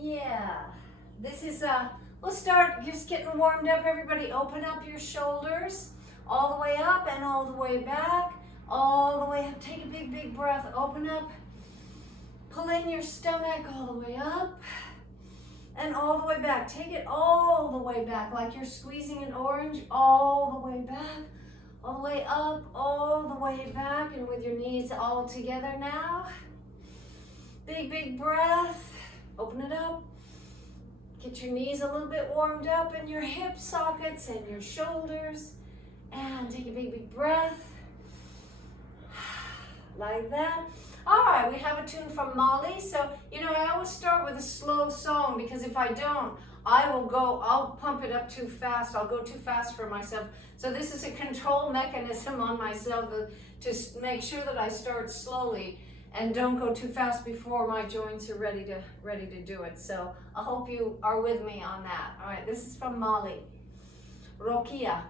Yeah. This is, we'll start just getting warmed up. Everybody open up your shoulders all the way up and all the way back. All the way up. Take a big, big breath. Open up. Pull in your stomach all the way up and all the way back. Take it all the way back like you're squeezing an orange. All the way back. All the way up. All the way back. And with your knees all together now. Big, big breath. Open it up. Get your knees a little bit warmed up in your hip sockets and your shoulders. And take a big, big breath. Like that. All right, we have a tune from Molly. So, you know, I always start with a slow song because if I don't, I'll pump it up too fast. I'll go too fast for myself. So this is a control mechanism on myself to make sure that I start slowly and don't go too fast before my joints are ready to do it. So I hope you are with me on that. All right, this is from Molly. Rokia.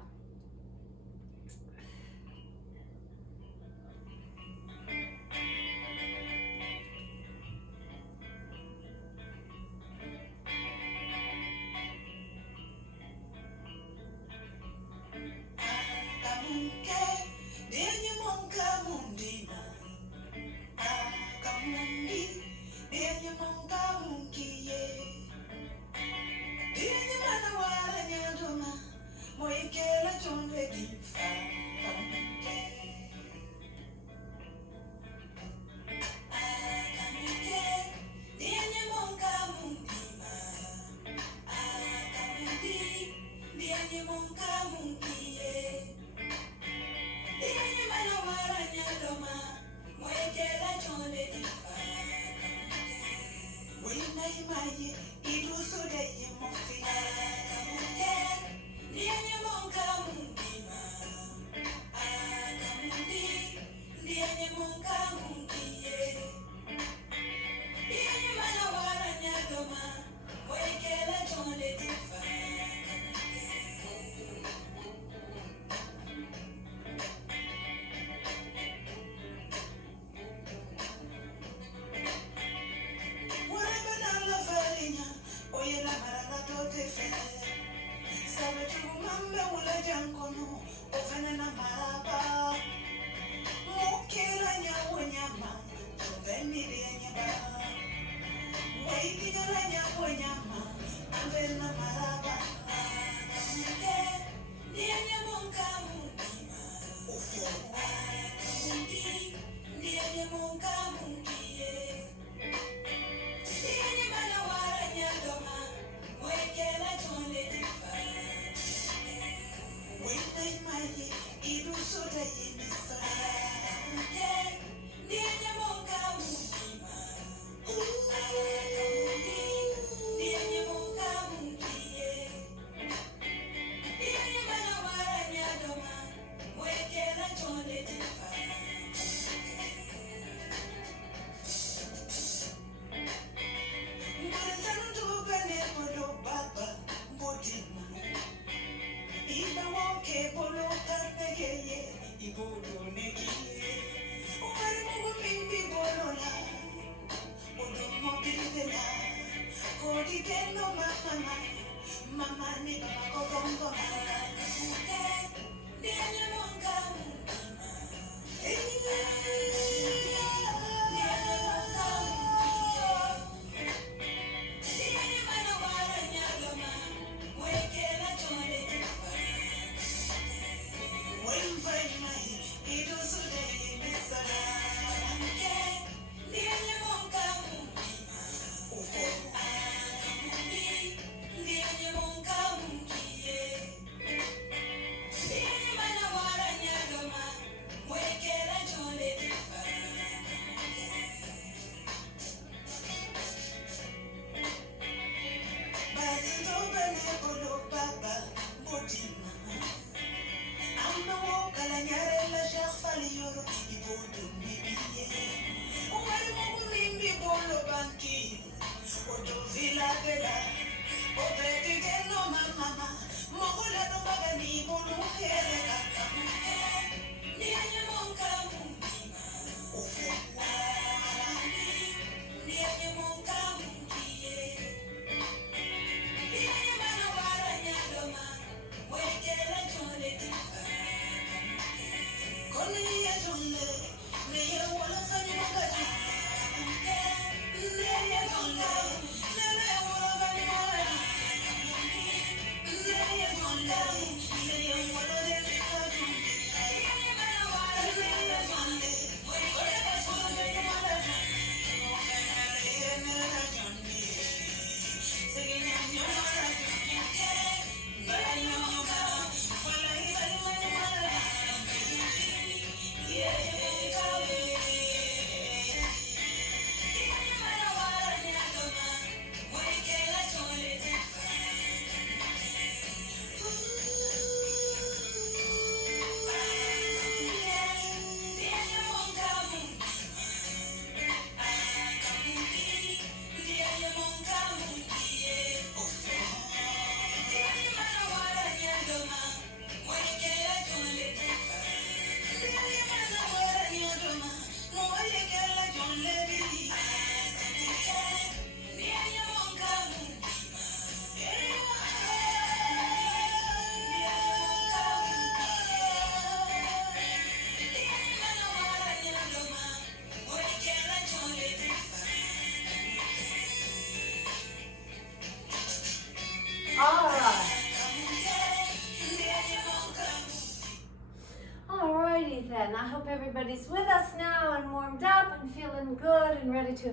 everybody's with us now and warmed up and feeling good and ready to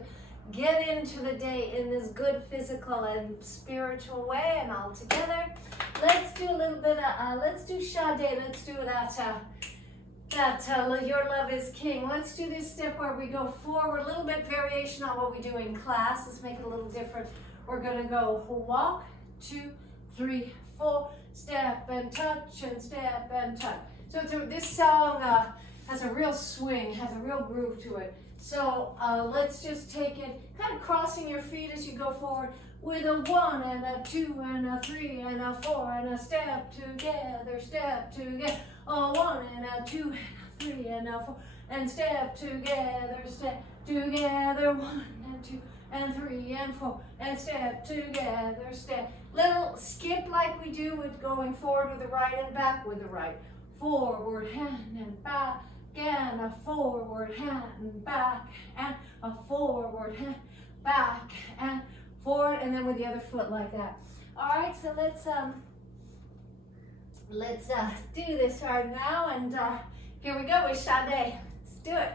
get into the day in this good physical and spiritual way and all together. Let's do a little bit of, let's do Sade. Let's do Your Love is King. Let's do this step where we go forward, a little bit variation on what we do in class. Let's make it a little different. We're going to go walk, 2, 3, 4, step and touch and step and touch. So this song has a real swing, has a real groove to it. So let's just take it, kind of crossing your feet as you go forward with a 1 and a 2 and a 3 and a 4 and a step together, a 1 and a 2 and a 3 and a 4 and step together, 1 and 2 and 3 and 4 and step together, Little skip like we do with going forward with the right and back with the right. Forward hand and back and a forward hand and back and a forward hand, back and forward, and then with the other foot like that. All right, so let's do this hard now, and here we go with Sade. Let's do it.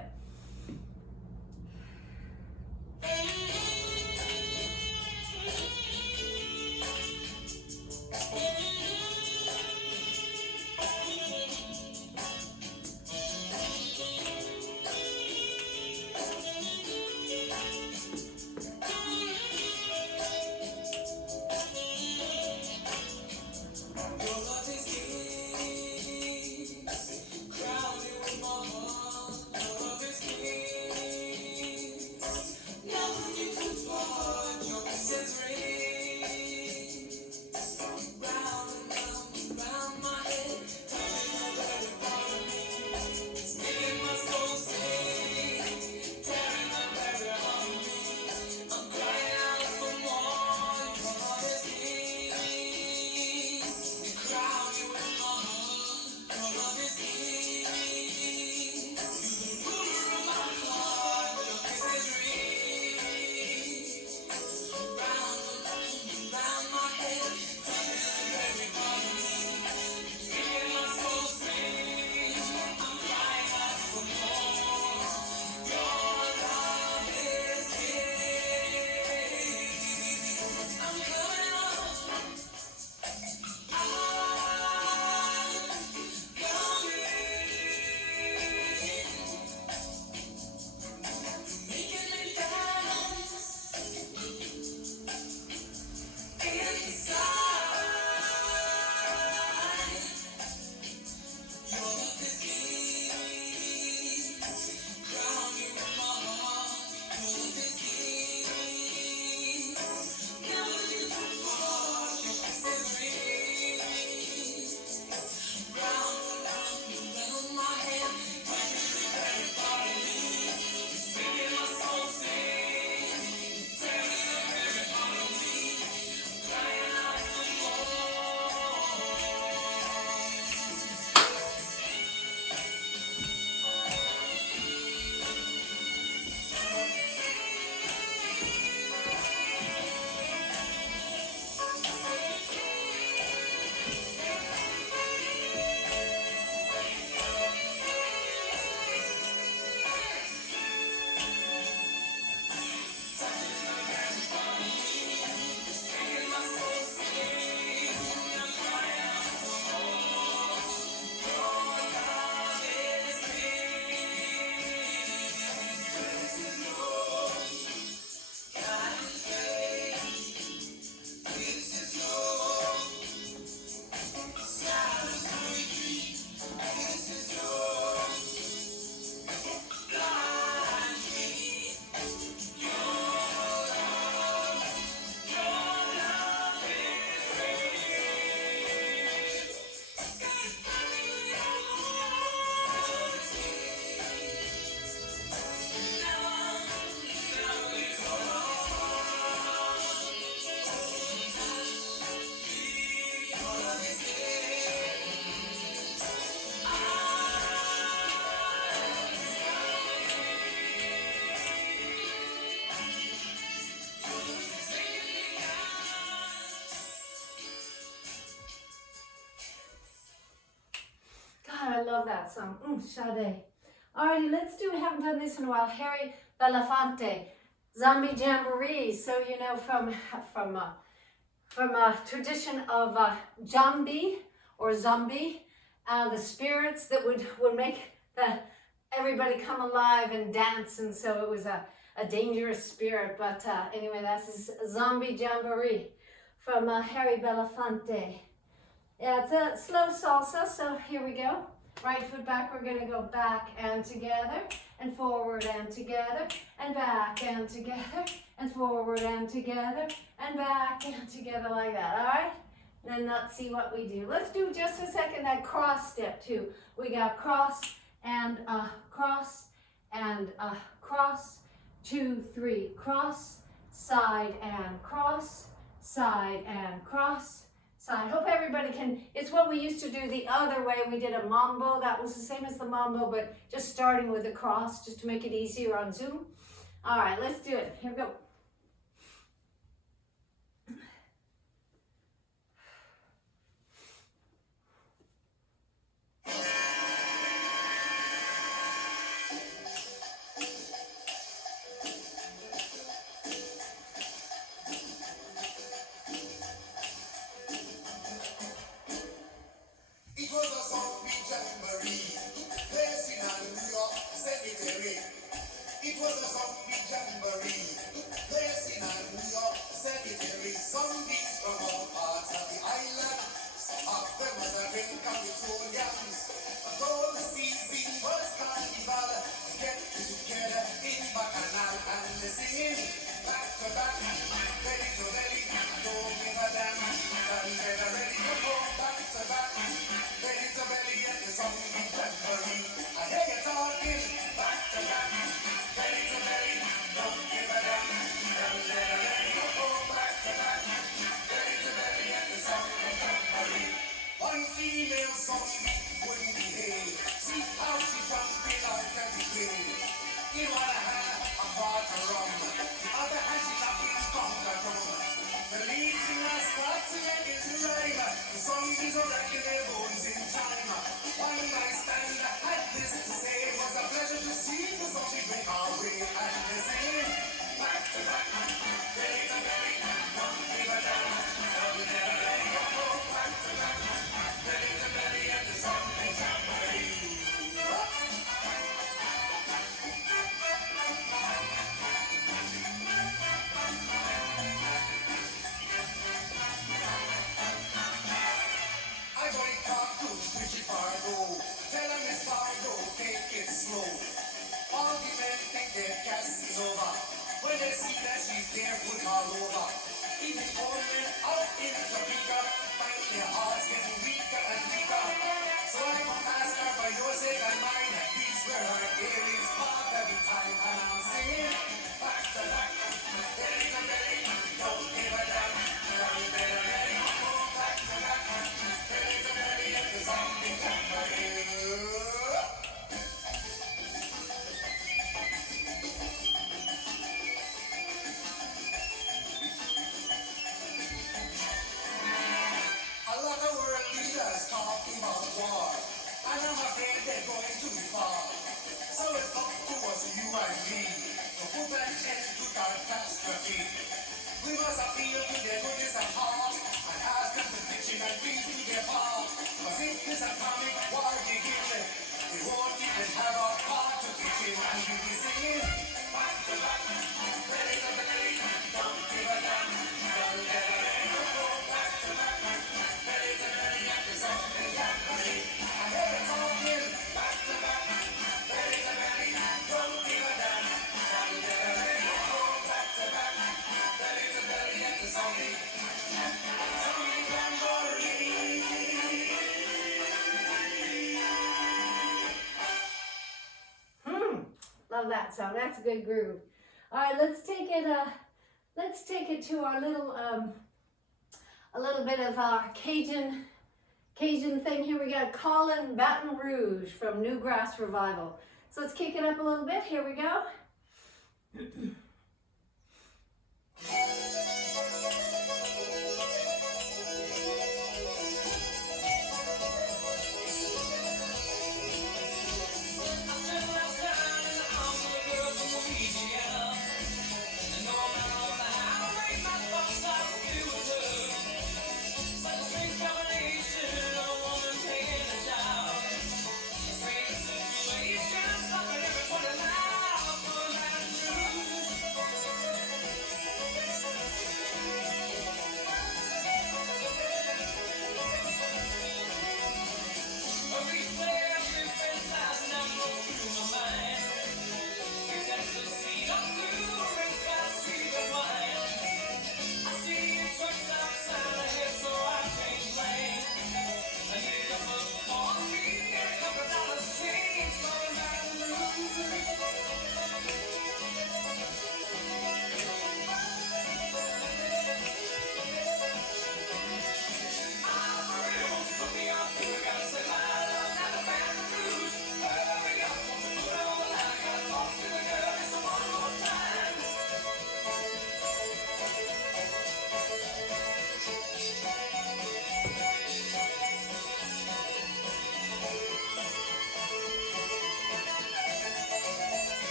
I love that song. Sade. Alrighty, let's do, we haven't done this in a while, Harry Belafonte, Zombie Jamboree. So, you know, from a tradition of Jambi or zombie, the spirits that would make everybody come alive and dance, and so it was a dangerous spirit. But anyway, that's Zombie Jamboree from Harry Belafonte. Yeah, it's a slow salsa, so here we go. Right foot back, we're gonna go back and together, and forward and together, and back and together, and forward and together, and back and together like that, all right? Then let's see what we do. Let's do just a second that cross step too. We got cross, and cross, 2, 3, cross, side and cross, side and cross, side. Hope everybody can, it's what we used to do the other way. We did a mambo, that was the same as the mambo, but just starting with a cross, just to make it easier on Zoom. All right, let's do it, here we go. Love that song. That's a good groove. All right, let's take it to our little a little bit of our Cajun thing here. We got Colin Baton Rouge from Newgrass Revival. So let's kick it up a little bit. Here we go.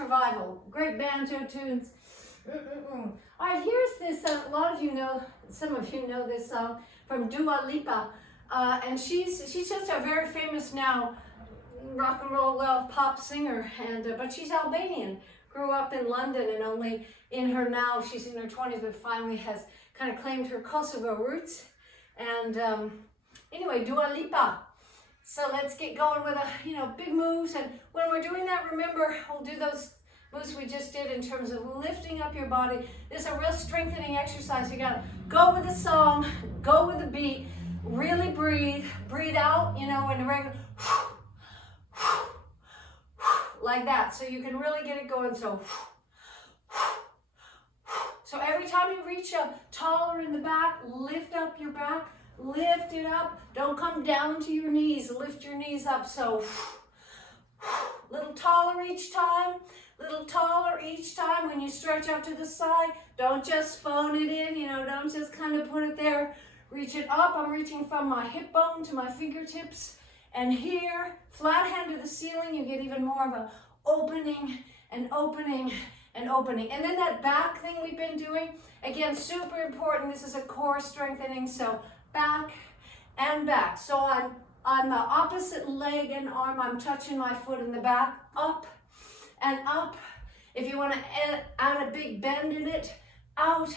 Revival. Great banjo tunes. All right, here's this, a lot of you know, some of you know this song from Dua Lipa. And she's just a very famous now rock and roll, pop singer, and but she's Albanian. Grew up in London, and only in her now, she's in her 20s, but finally has kind of claimed her Kosovo roots. And anyway, Dua Lipa. So let's get going with big moves. And when we're doing that, remember, we'll do those moves we just did in terms of lifting up your body. This is a real strengthening exercise. You gotta go with the song, go with the beat, really breathe out, in the regular, like that. So you can really get it going. So every time you reach up taller in the back, lift up your back, lift it up. Don't come down to your knees, lift your knees up. So little taller each time. Little taller each time. When you stretch up to the side, don't just phone it in, don't just kind of put it there. Reach it up. I'm reaching from my hip bone to my fingertips. And here, flat hand to the ceiling, you get even more of a opening and opening and opening. And then that back thing we've been doing, again, super important. This is a core strengthening. So back and back. So on the opposite leg and arm, I'm touching my foot in the back, up and up. If you want to add a big bend in it, out.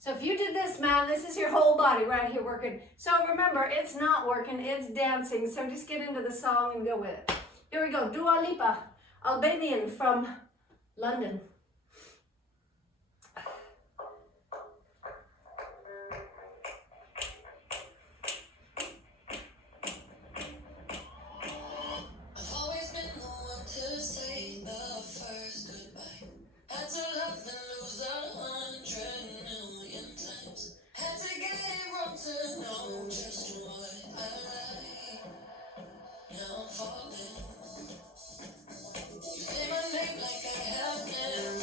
So if you did this, man, this is your whole body right here working. So remember, it's not working, it's dancing. So just get into the song and go with it. Here we go, Dua Lipa, Albanian from London. You say my name like I have never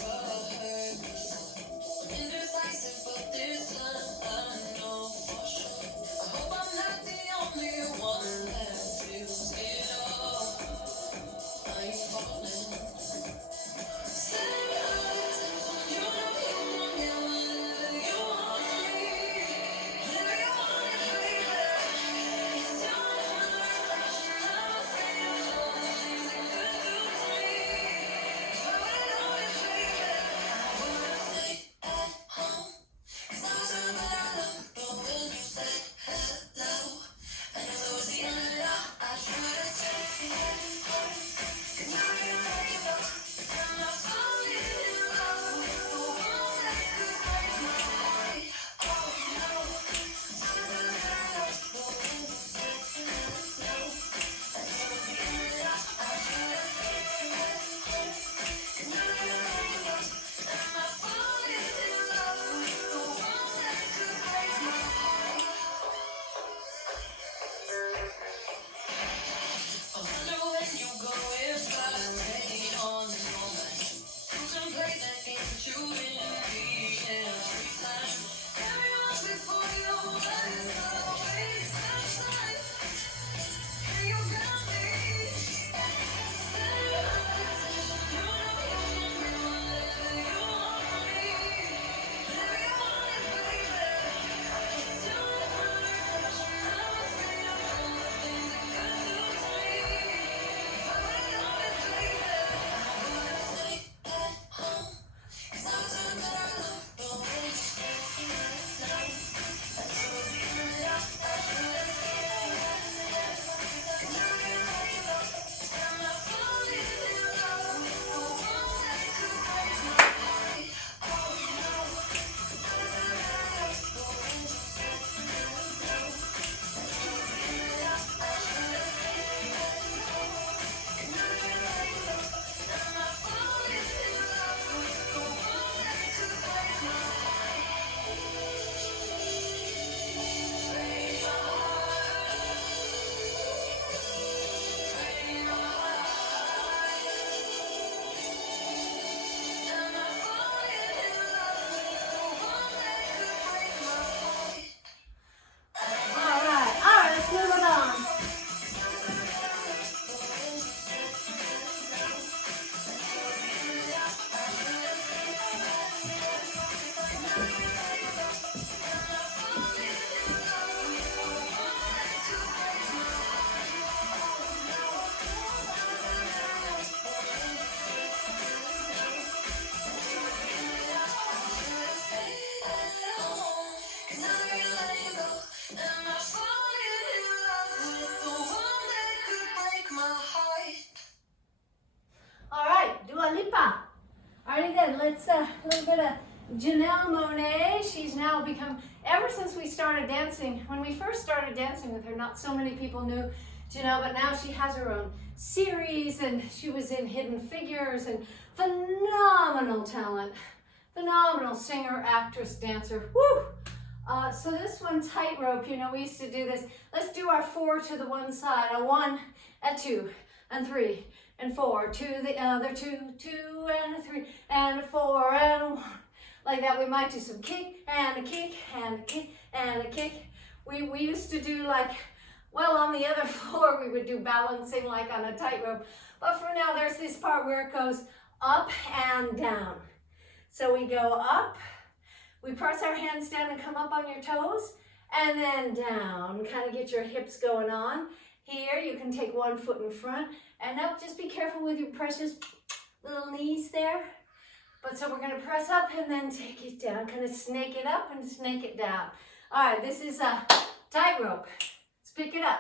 let's a little bit of Janelle Monáe. She's now become, ever since we started dancing, when we first started dancing with her, not so many people knew Janelle, but now she has her own series, and she was in Hidden Figures, and phenomenal talent, phenomenal singer, actress, dancer. Woo! So this one, tightrope, you know, we used to do this. Let's do our 4 to the one side, a 1, a 2, and 3, and 4, to the other 2, 2, and a 3, and a 4, and a 1. Like that. We might do some kick, and a kick, and a kick, and a kick. We used to do like, well, on the other floor, we would do balancing like on a tightrope. But for now, there's this part where it goes up and down. So we go up, we press our hands down and come up on your toes, and then down. Kind of get your hips going on. Here, you can take one foot in front, and up. Just be careful with your precious little knees there. But so we're going to press up and then take it down. Kind of snake it up and snake it down. All right, this is a tightrope. Let's pick it up.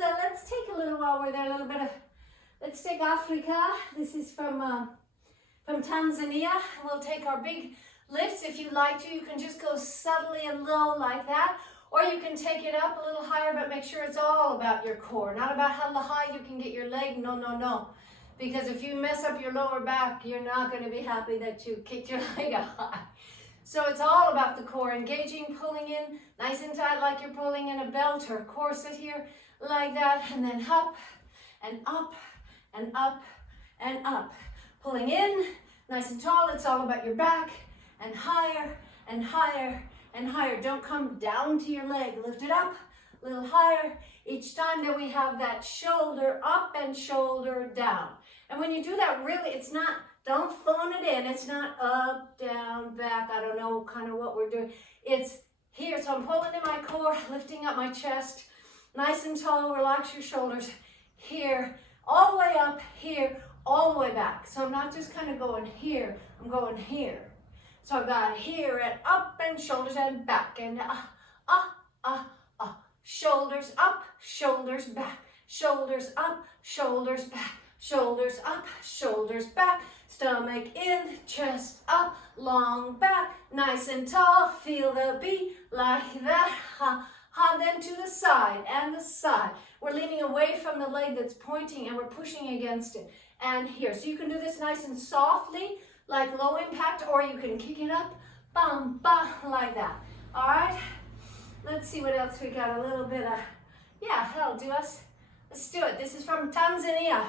Let's take a little while with a little bit of, let's take Africa. This is from from Tanzania. We'll take our big lifts. If you'd like to, you can just go subtly and low like that, or you can take it up a little higher, but make sure it's all about your core, not about how high you can get your leg. No, no, no. Because if you mess up your lower back, you're not going to be happy that you kicked your leg up high. So it's all about the core, engaging, pulling in, nice and tight like you're pulling in a belt or a corset here, like that, and then up and up and up and up. Pulling in, nice and tall. It's all about your back, and higher and higher and higher. Don't come down to your leg. Lift it up a little higher each time that we have that shoulder up and shoulder down. And when you do that, really, it's not, don't phone it in. It's not up, down, back. I don't know kind of what we're doing. It's here. So I'm pulling in my core, lifting up my chest, nice and tall. Relax your shoulders. Here, all the way up, here, all the way back. So I'm not just kind of going here. I'm going here. So I've got here and up and shoulders and back and shoulders up, shoulders back, shoulders up, shoulders back, shoulders up, shoulders back, stomach in, chest up, long back, nice and tall, feel the beat like that, then to the side and the side. We're leaning away from the leg that's pointing and we're pushing against it. And here, so you can do this nice and softly, like low impact, or you can kick it up, bum, bum, like that. All right? Let's see what else we got. A little bit of, yeah, that'll do us. Let's do it. This is from Tanzania.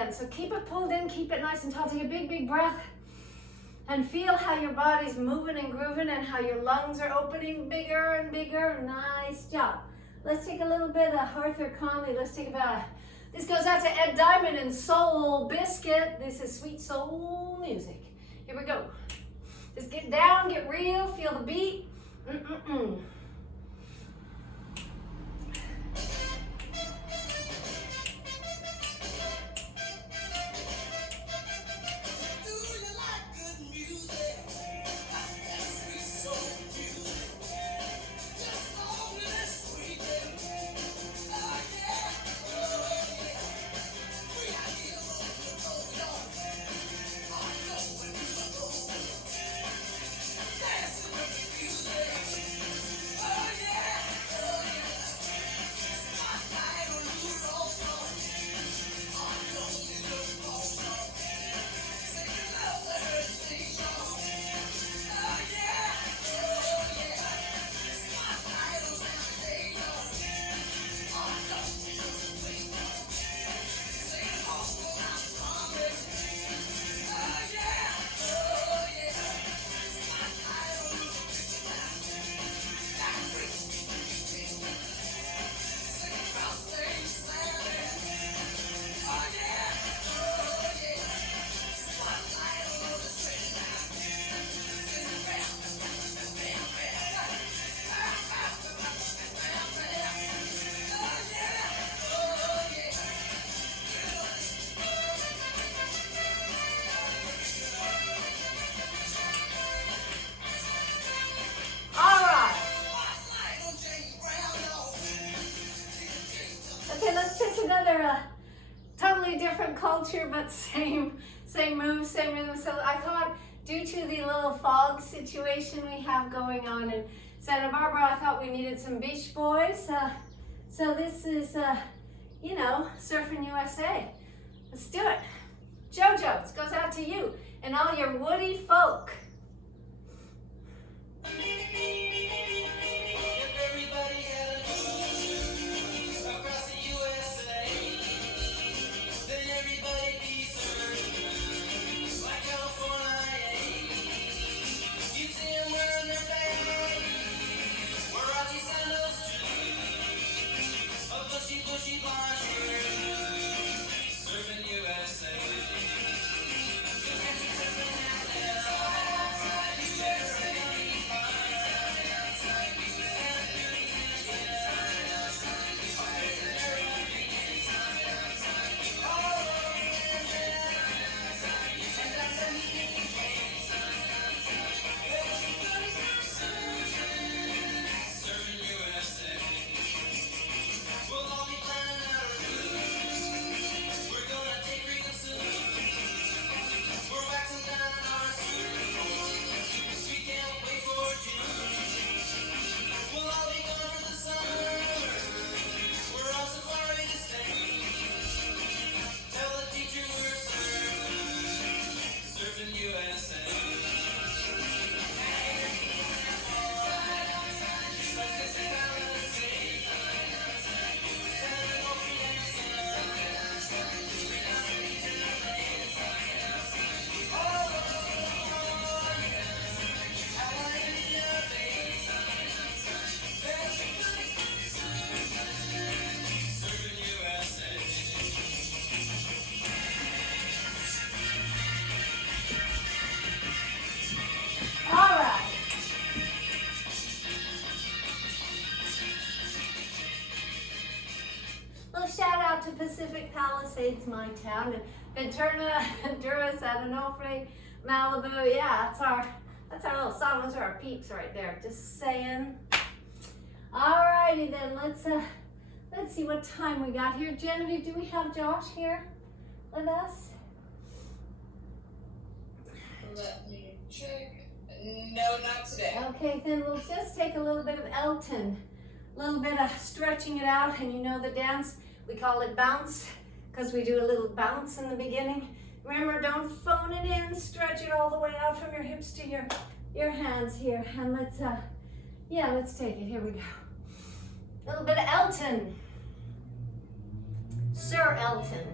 then. So keep it pulled in, keep it nice and tall. Take a big, big breath. And feel how your body's moving and grooving and how your lungs are opening bigger and bigger. Nice job. Let's take a little bit of Arthur Conley. Let's take about this goes out to Ed Diamond and Soul Biscuit. This is sweet soul music. Here we go. Just get down, get real, feel the beat. Totally different culture, but same moves, same rhythm. So I thought, due to the little fog situation we have going on in Santa Barbara, I thought we needed some Beach Boys. So this is, you know, Surfing USA. Let's do it. JoJo, this goes out to you and all your woody folk. To Pacific Palisades, my town, and Ventura, Honduras, Onofre, Malibu. Yeah, that's our little song. Those are our peeps right there. Just saying. Alrighty then, let's see what time we got here. Genevieve, do we have Josh here with us? Let me check. No, not today. Okay, then we'll just take a little bit of Elton, a little bit of stretching it out, and you know the dance. We call it bounce because we do a little bounce in the beginning. Remember, don't phone it in. Stretch it all the way out from your hips to your hands here. And let's take it. Here we go. A little bit of Elton. Sir Elton.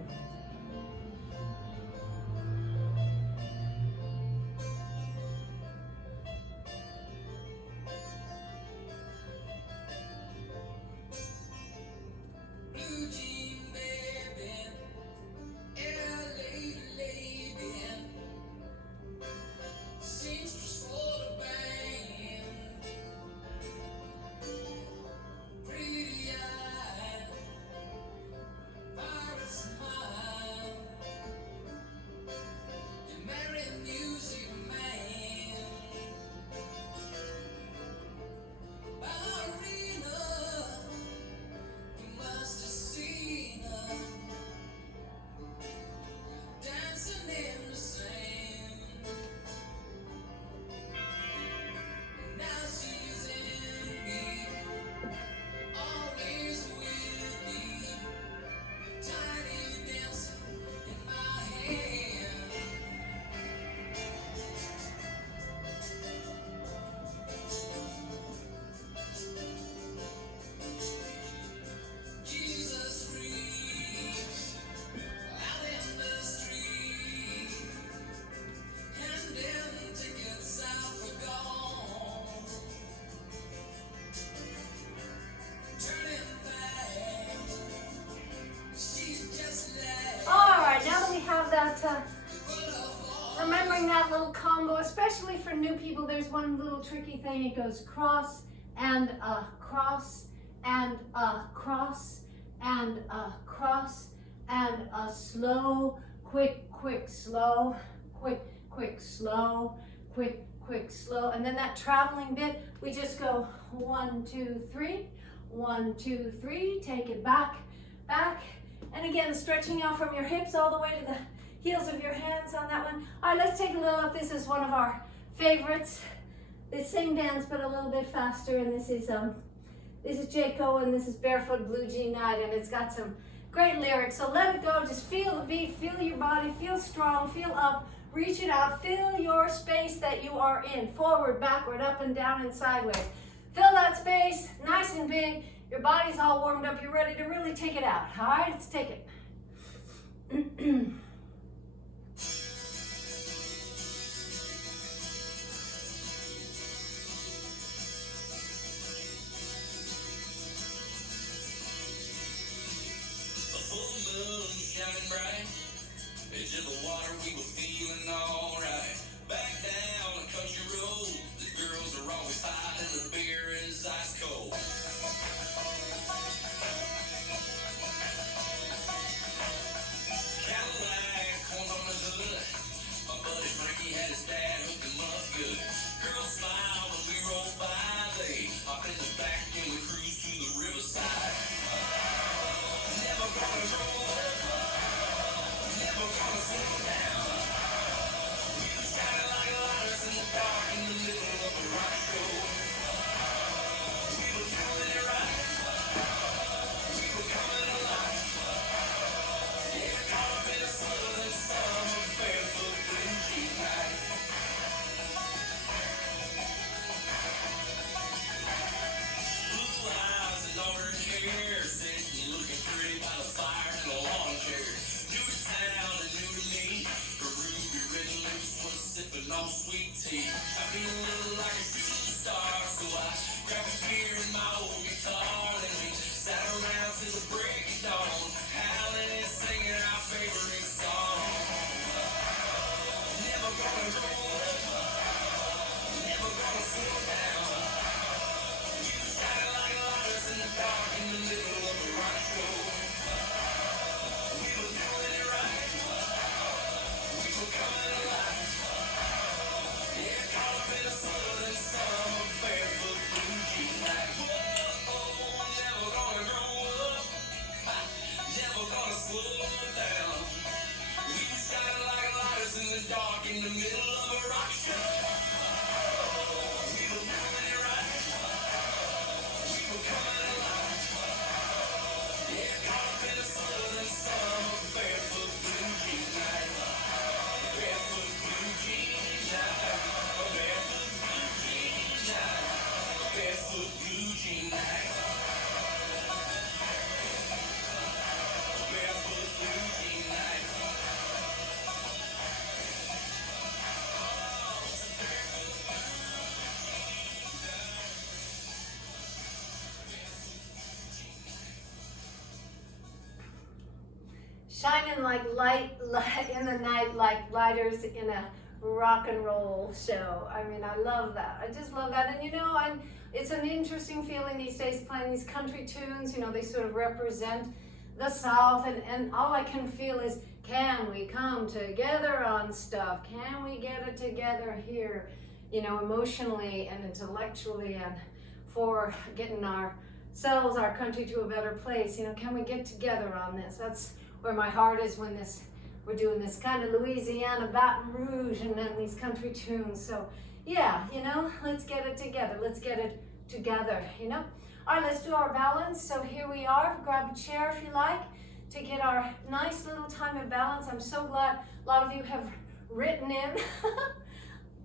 But remembering that little combo, especially for new people, there's one little tricky thing. It goes cross and cross and cross and cross and slow, quick, slow, quick, slow, quick, slow. And then that traveling bit, we just go 1, 2, 3, 1, 2, 3, take it back, back. And again, stretching out from your hips all the way to the heels of your hands on that one. All right, let's take a little of this. Is one of our favorites. The same dance, but a little bit faster. And this is Jayco, and this is Barefoot Blue Jean Night, and it's got some great lyrics. So let it go. Just feel the beat. Feel your body. Feel strong. Feel up. Reach it out. Fill your space that you are in. Forward, backward, up and down, and sideways. Fill that space, nice and big. Your body's all warmed up. You're ready to really take it out. All right, let's take it. Shining bright, edge of the water, we were feeling alright. Back down the country road, the girls are always hot and the beer is ice cold. Cadillac, corn on the hood, my buddy Frankie had his dad hook him up good. Girls smile when we roll by, they hop in the back and we cruise to the riverside. Never gonna grow up. No sweet tea. I feel a little like a shooting star, so I grabbed a beer and my old guitar, and we sat around till the break of dawn, howling and singing our favorite song. Never gonna grow up, never gonna slow down. We were shining like lighters in the dark in the middle of a rock show. We were doing it right, we were coming alive. In the middle of a rock show, we were doing it right, we were coming alive. Yeah, caught up in the southern summer, barefoot blue jean night, barefoot blue jean night, barefoot blue jean night, barefoot blue jean night, barefoot blue jean night. Shining like light in the night, like lighters in a rock and roll show. I mean, I love that. I just love that. And you know, it's an interesting feeling these days playing these country tunes. You know, they sort of represent the South, and all I can feel is, can we come together on stuff? Can we get it together here? You know, emotionally and intellectually, and for getting ourselves, our country to a better place. You know, can we get together on this? That's where my heart is when we're doing this kind of Louisiana, Baton Rouge, and then these country tunes. So yeah, you know, let's get it together. Let's get it together, you know. All right, let's do our balance. So here we are. Grab a chair if you like to get our nice little time of balance. I'm so glad a lot of you have written in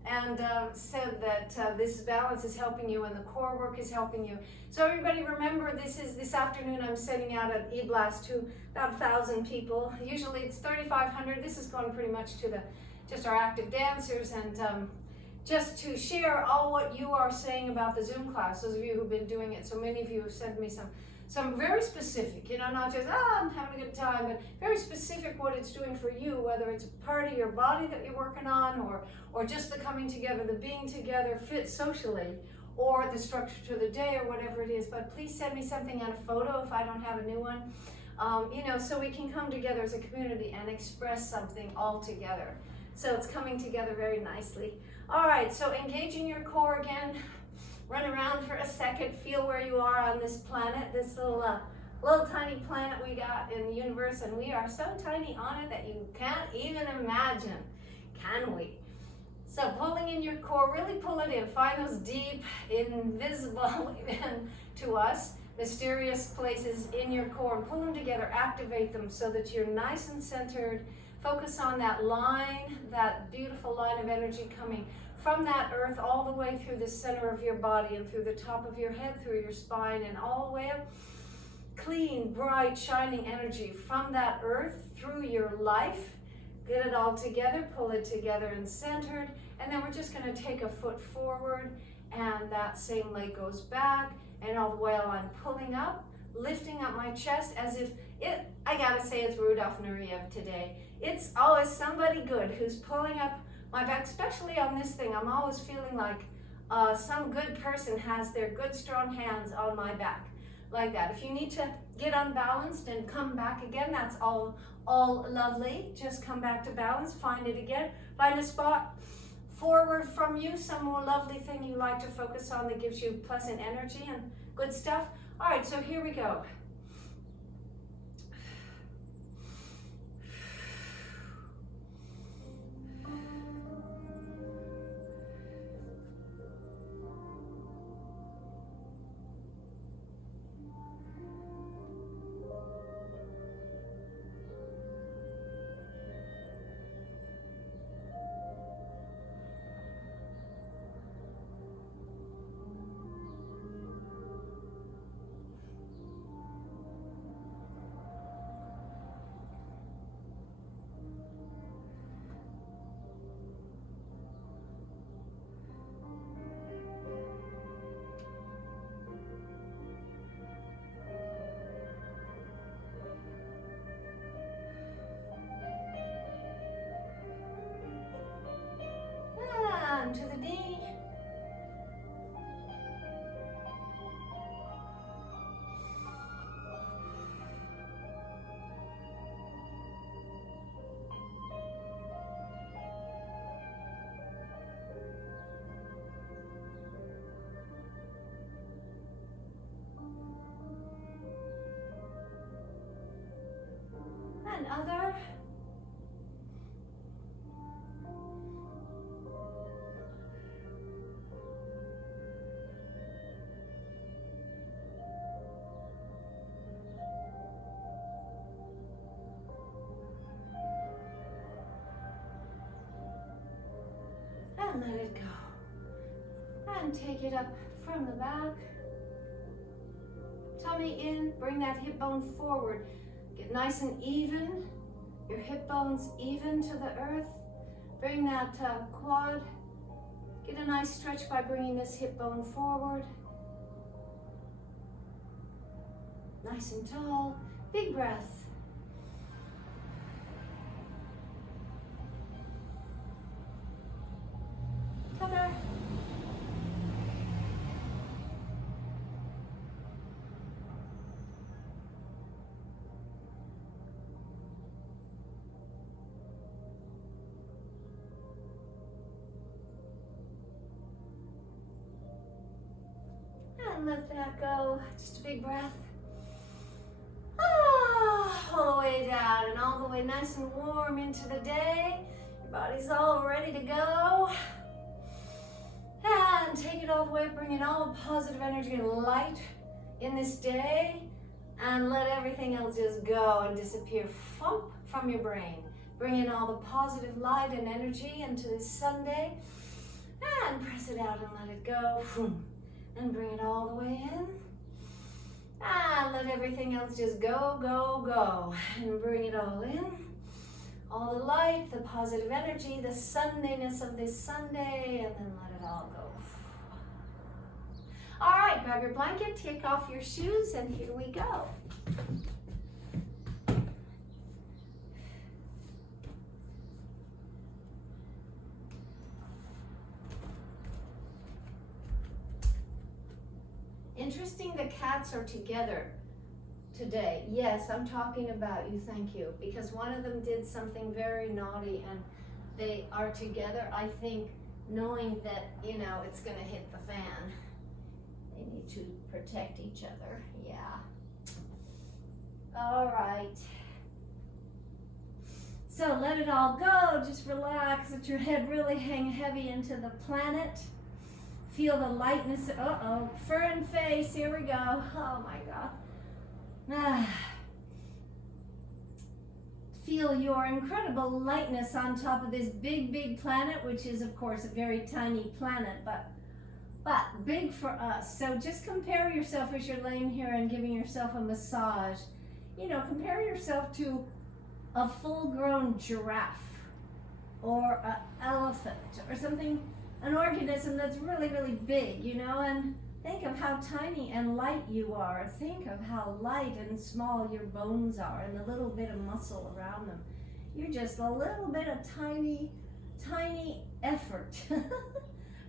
and said that this balance is helping you and the core work is helping you. So everybody remember, this afternoon I'm sending out an e-blast to about 1,000 people. Usually it's 3,500. This is going pretty much to just our active dancers, and just to share all what you are saying about the Zoom class, those of you who've been doing it. So many of you have sent me some very specific, not just, I'm having a good time, but very specific what it's doing for you, whether it's a part of your body that you're working on, or just the coming together, the being together, fit socially, or the structure to the day, or whatever it is. But please send me something on a photo if I don't have a new one, so we can come together as a community and express something all together. So it's coming together very nicely. All right, so engaging your core again. Run around for a second, feel where you are on this planet, this little tiny planet we got in the universe, and we are so tiny on it that you can't even imagine, can we? So pulling in your core, really pull it in, find those deep, invisible to us, mysterious places in your core, and pull them together, activate them so that you're nice and centered. Focus on that line, that beautiful line of energy coming from that earth all the way through the center of your body and through the top of your head, through your spine, and all the way up. Clean, bright, shining energy from that earth through your life. Get it all together, pull it together and centered, and then we're just going to take a foot forward, and that same leg goes back, and all the while I'm pulling up, lifting up my chest as if I gotta say it's Rudolph Nureyev today. It's always somebody good who's pulling up my back, especially on this thing. I'm always feeling like some good person has their good strong hands on my back, like that. If you need to get unbalanced and come back again, that's all lovely. Just come back to balance, find it again. Find a spot forward from you, some more lovely thing you like to focus on that gives you pleasant energy and good stuff. All right, so here we go. To the D. And other. And let it go. And take it up from the back. Tummy in, bring that hip bone forward. Get nice and even. Your hip bones even to the earth. Bring that quad. Get a nice stretch by bringing this hip bone forward. Nice and tall. Big breath. Other. And let that go. Just a big breath. All the way down and all the way nice and warm into the day. Your body's all ready to go. And take it all the way, bring in all positive energy and light in this day, and let everything else just go and disappear from your brain. Bring in all the positive light and energy into this Sunday, and press it out and let it go. And bring it all the way in. And let everything else just go, go, go. And bring it all in. All the light, the positive energy, the Sundayness of this Sunday, and then let it all go. All right, grab your blanket, take off your shoes, and here we go. Interesting, the cats are together today. Yes, I'm talking about you, thank you. Because one of them did something very naughty and they are together, I think, knowing that, you know, it's gonna hit the fan. They need to protect each other, yeah. All right. So let it all go, just relax, let your head really hang heavy into the planet. Feel the lightness, uh-oh, fur and face, here we go. Oh my God. Feel your incredible lightness on top of this big, big planet, which is of course a very tiny planet, but big for us. So just compare yourself as you're laying here and giving yourself a massage. You know, compare yourself to a full-grown giraffe or an elephant or something, an organism that's really, really big, you know, and think of how tiny and light you are. Think of how light and small your bones are and the little bit of muscle around them. You're just a little bit of tiny, tiny effort.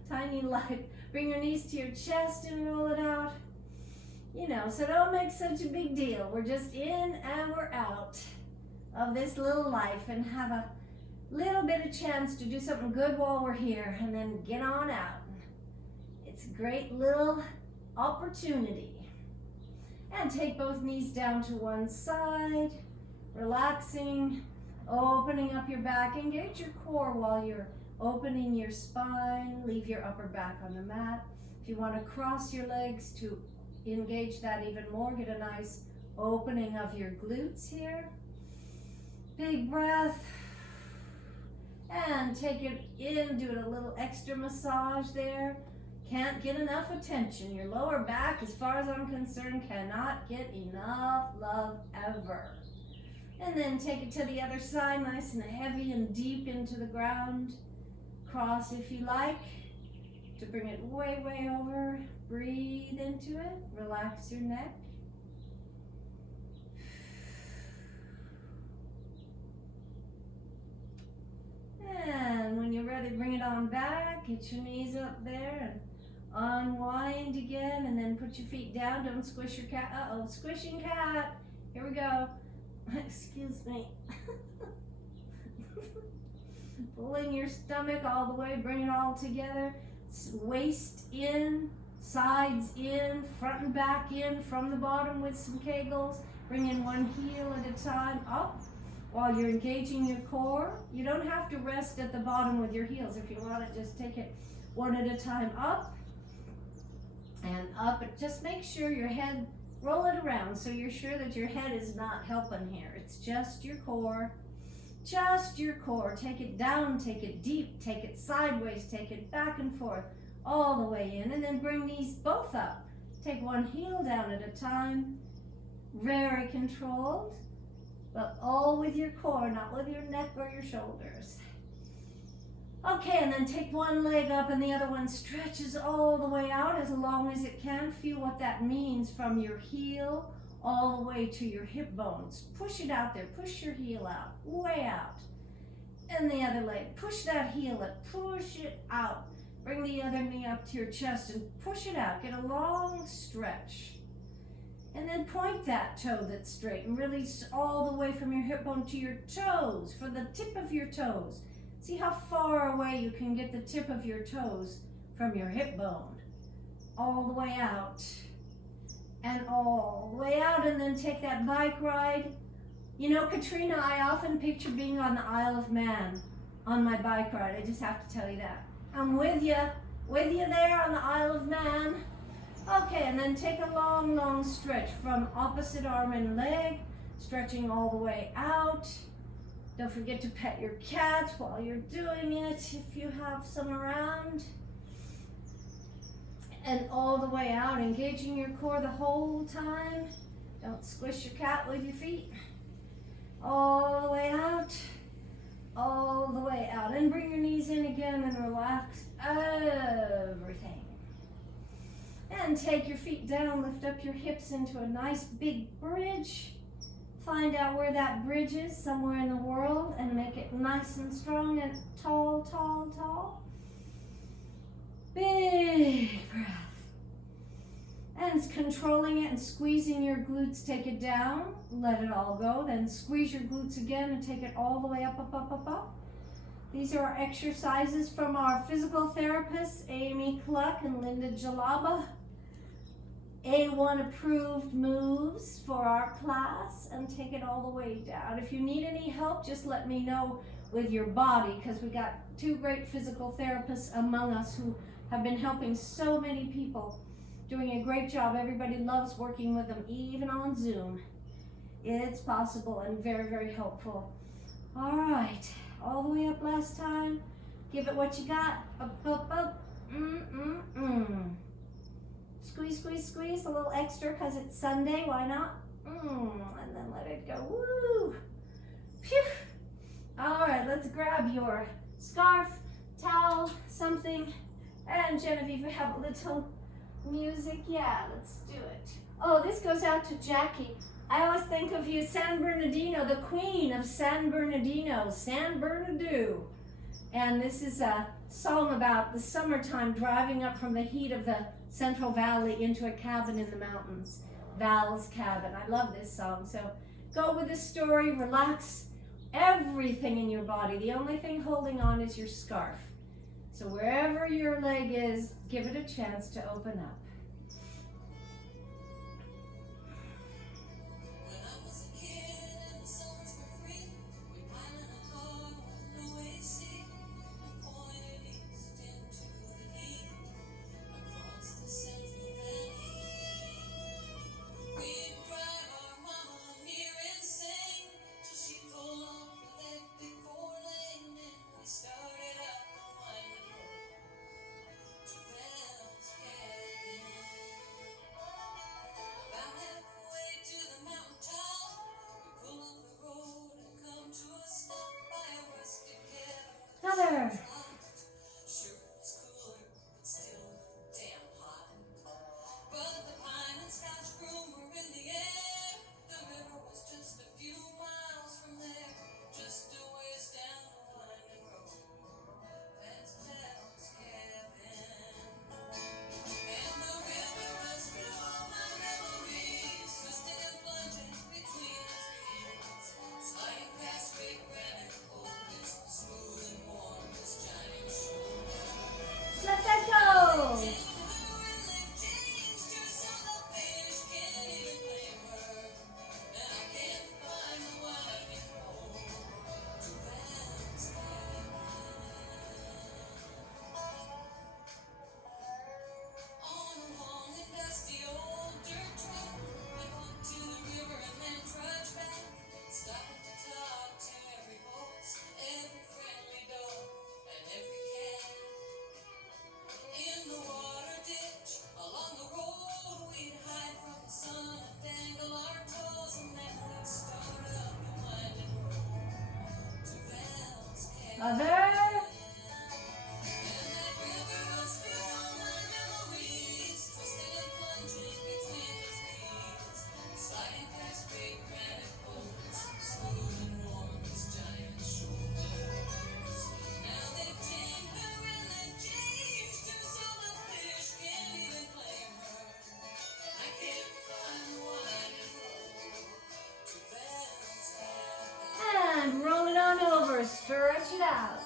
Tiny light. Bring your knees to your chest and roll it out. You know, so don't make such a big deal. We're just in and we're out of this little life and have a little bit of chance to do something good while we're here and then get on out. It's a great little opportunity. And take both knees down to one side, relaxing, opening up your back. Engage your core while you're opening your spine. Leave your upper back on the mat. If you want to cross your legs to engage that even more, get a nice opening of your glutes here. Big breath. And take it in, do a little extra massage there. Can't get enough attention. Your lower back, as far as I'm concerned, cannot get enough love ever. And then take it to the other side, nice and heavy and deep into the ground. Cross if you like, to bring it way, way over. Breathe into it, relax your neck. And when you're ready, bring it on back. Get your knees up there and unwind again, and then put your feet down. Don't squish your cat. Uh-oh, squishing cat. Here we go. Excuse me. Pulling your stomach all the way, bring it all together. Waist in, sides in, front and back in, from the bottom with some kegels. Bring in one heel at a time, up. While you're engaging your core, you don't have to rest at the bottom with your heels. If you want to just take it one at a time, up and up. Just make sure your head, roll it around so you're sure that your head is not helping here. It's just your core, just your core. Take it down, take it deep, take it sideways, take it back and forth, all the way in, and then bring these both up. Take one heel down at a time, very controlled. But all with your core, not with your neck or your shoulders. Okay, and then take one leg up and the other one stretches all the way out as long as it can. Feel what that means from your heel all the way to your hip bones. Push it out there, push your heel out, way out. And the other leg, push that heel up, push it out. Bring the other knee up to your chest and push it out. Get a long stretch. And then point that toe that's straight and release all the way from your hip bone to your toes, for the tip of your toes. See how far away you can get the tip of your toes from your hip bone. All the way out. And all the way out, and then take that bike ride. You know, Katrina, I often picture being on the Isle of Man on my bike ride. I just have to tell you that. I'm with you there on the Isle of Man. Okay, and then take a long, long stretch from opposite arm and leg, stretching all the way out. Don't forget to pet your cat while you're doing it, if you have some around. And all the way out, engaging your core the whole time. Don't squish your cat with your feet. All the way out, all the way out. And bring your knees in again and relax everything. And And take your feet down, lift up your hips into a nice big bridge. Find out where that bridge is, somewhere in the world, and make it nice and strong and tall, tall, tall. Big breath. And controlling it and squeezing your glutes, take it down, let it all go, then squeeze your glutes again and take it all the way up, up, up, up, up. These are our exercises from our physical therapists, Amy Cluck and Linda Jalaba. A1 approved moves for our class, and take it all the way down. If you need any help, just let me know with your body, because we got 2 great physical therapists among us who have been helping so many people, doing a great job. Everybody loves working with them, even on Zoom. It's possible and very, very helpful. All right, all the way up last time. Give it what you got. Up, up, up. Squeeze, squeeze, squeeze a little extra because it's Sunday. Why not? And then let it go. Woo! Phew! All right, let's grab your scarf, towel, something. And Genevieve, we have a little music. Yeah, let's do it. Oh, this goes out to Jackie. I always think of you, San Bernardino, the queen of San Bernardino, San Bernardino. And this is a song about the summertime, driving up from the heat of the Central Valley into a cabin in the mountains. Val's Cabin. I love this song. So go with the story, relax everything in your body. The only thing holding on is your scarf. So wherever your leg is, give it a chance to open up. Another. Let that go. Other. And roll it on over, stretch it out.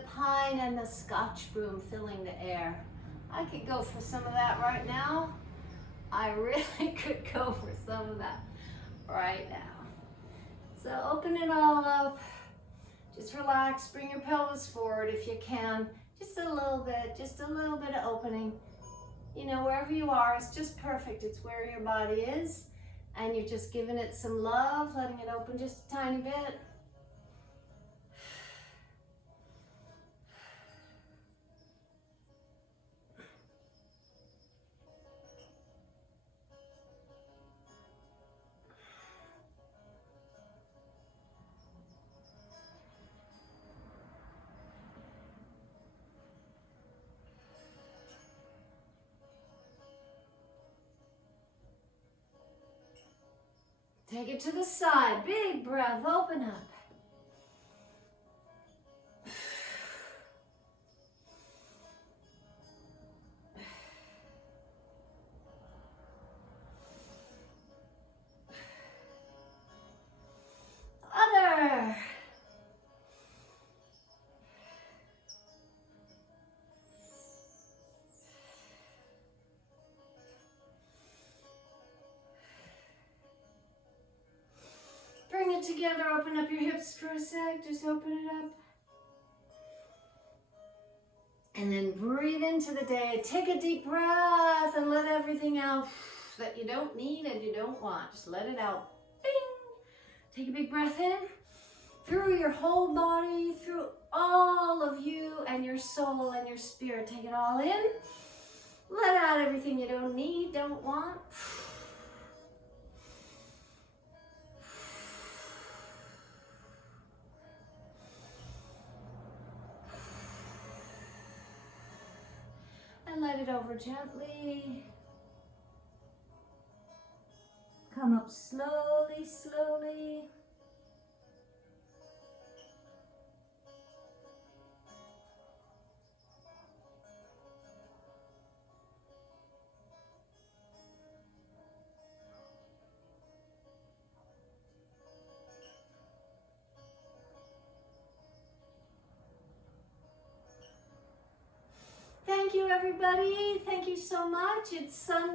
the pine and the Scotch broom filling the air. I could go for some of that right now. I really could go for some of that right now. So open it all up. Just relax, bring your pelvis forward if you can. Just a little bit of opening. You know, wherever you are, it's just perfect. It's where your body is. And you're just giving it some love, letting it open just a tiny bit. Take it to the side. Big breath. Open up. Other. Bring it together, open up your hips for a sec, just open it up. And then breathe into the day. Take a deep breath and let everything out that you don't need and you don't want. Just let it out. Bing. Take a big breath in through your whole body, through all of you and your soul and your spirit. Take it all in. Let out everything you don't need, don't want. And let it over gently. Come up slowly, slowly. Thank you, everybody. Thank you so much. It's Sunday.